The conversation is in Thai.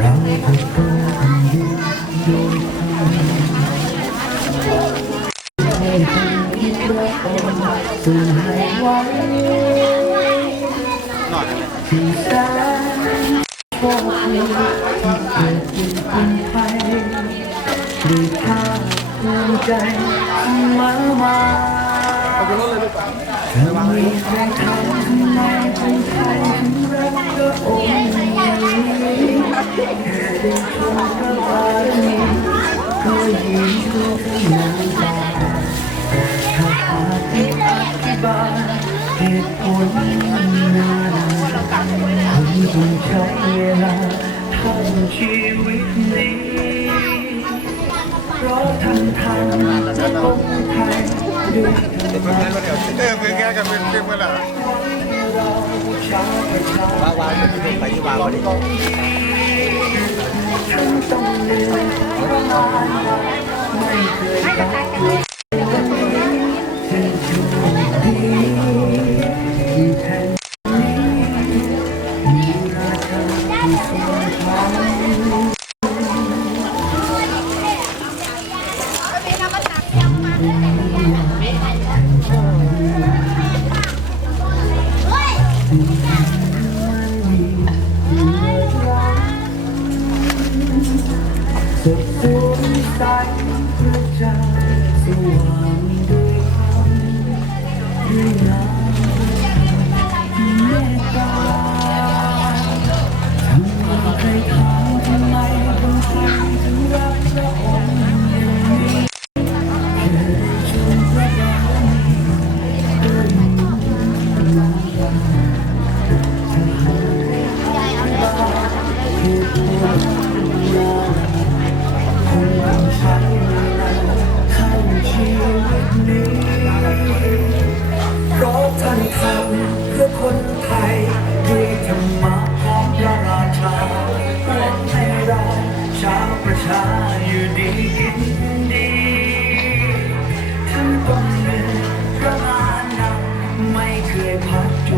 เราก็ต้อยู่รัให้ไว้ที่แสนโกรธฟเดขึ้นเนไปด้วยข้าภูมิใจมามาเธอมีแงทำให้ใจของรักก็องค์ เหตุผลนานผมคงใช้เวลาทั้งชีวิตนี้เพราะท่านทำจะคงไทยด้วยเออเป็นแกกันเป็นเป็นเมื่อไหร่เราวประชาว่าวางที่ไปที่วางวันนี้ ทร พ heart.